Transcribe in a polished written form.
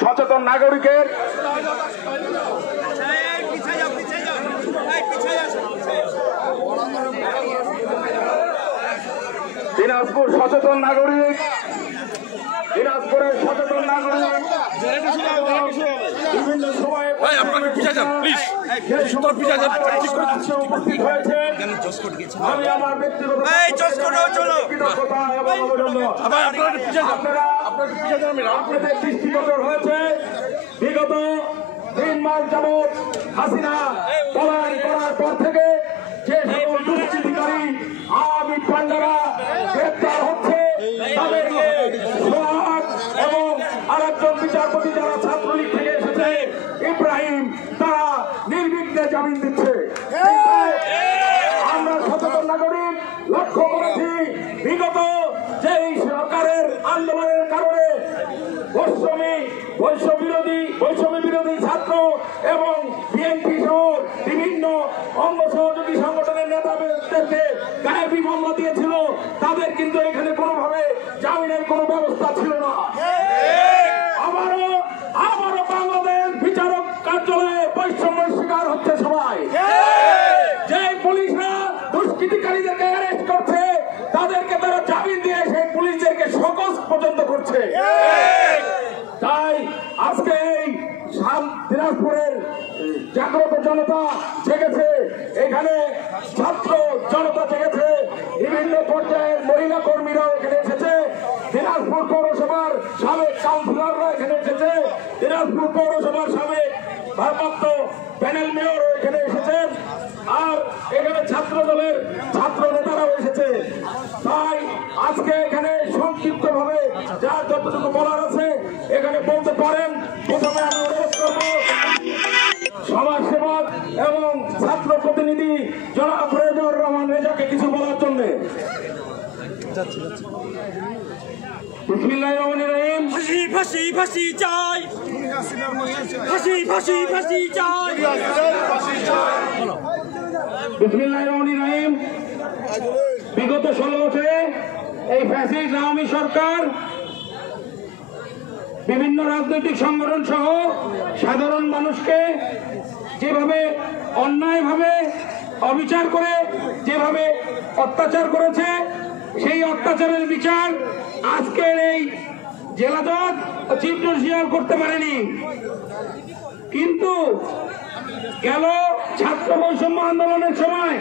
সচেতন নাগরিকের দিনাজপুর সচেতন নাগরিক দিনাজপুরের সচেতন নাগরিক বিভিন্ন সময়ে উপস্থিত হয়েছে। আমি আমার ব্যক্তিগত আপনাদের দৃষ্টিগোচর হয়েছে বিগত 3 মাস যাবৎ হাসিনা পলায়ন করার পর থেকে যে সকল দুষ্কৃতিকারী আওয়ামী পান্ডারা গ্রেপ্তার হচ্ছে তাদেরকে সোহাগ এবং আরেকজন বিচারপতি যারা ছাত্রলীগ থেকে এসেছে ইব্রাহিম তারা নির্বিঘ্নে জামিন দিচ্ছে। আমরা সচেতন নাগরিক লক্ষ্য করেছি বিগত যেই সরকারের আন্দোলনের কারণে বৈষম্য বিরোধী ছাত্র এবং বিএনপি সহ বিভিন্ন অঙ্গ সহযোগী সংগঠনের নেতাদেরকে গায়েবী মামলা দিয়েছিল, তাদের কিন্তু এখানে কোনোভাবে জামিনের কোনো ব্যবস্থা ছিল না। আবারও বাংলাদেশ বিচারক কার্যালয়ে বৈষম্যের শিকার হচ্ছে সবাই। যে পুলিশরা দুষ্কৃতিকারীদেরকে অ্যারেস্ট করছে তাদেরকে তারা জামিন দিয়ে সেই পুলিশদেরকে সকস পর্যন্ত করছে। তাই আজকে এই দিনাজপুরের জাগ্রত জনতা জেগেছে, এখানে ছাত্র জনতা জেগেছে, বিভিন্ন পর্যায়ের মহিলা কর্মীরাও এখানে এসেছে, দিনাজপুর পৌরসভার সাবেক কাউন্সিলররা এখানে এসেছে, দিনাজপুর পৌরসভার সাবেক ভারপ্রাপ্ত প্যানেল মেয়র এখানে এসেছেন, আর এখানে ছাত্র দলের ছাত্র নেতারাও এসেছে। তাই আজকে এখানে সংক্ষিপ্ত ভাবে যার যতটুকু বলার আছে এখানে বলতে পারেন। প্রথমে আমি অনুরোধ করব সমাজসেবক এবং ছাত্র প্রতিনিধি জনাব রেজাউর রহমান রেজাকে কিছু বলার জন্য। বিসমিল্লাহির রহমানির রহিম। ফাঁসি ফাঁসি চাই, ফাঁসি ফাঁসি ফাঁসি চাই। বিসমিল্লাহির রহমানির রহিম। বিগত 16 এই ফ্যাসিস্ট আওয়ামী সরকার বিভিন্ন রাজনৈতিক সংগঠন সহ সাধারণ মানুষকে যেভাবে অন্যায়ভাবে অবিচার করে যেভাবে অত্যাচার করেছে, সেই অত্যাচারের বিচার আজকের এই জেলা জজ চিফ জুডিশিয়াল করতে পারেনি। কিন্তু গেল ছাত্র বৈষম্য আন্দোলনের সময়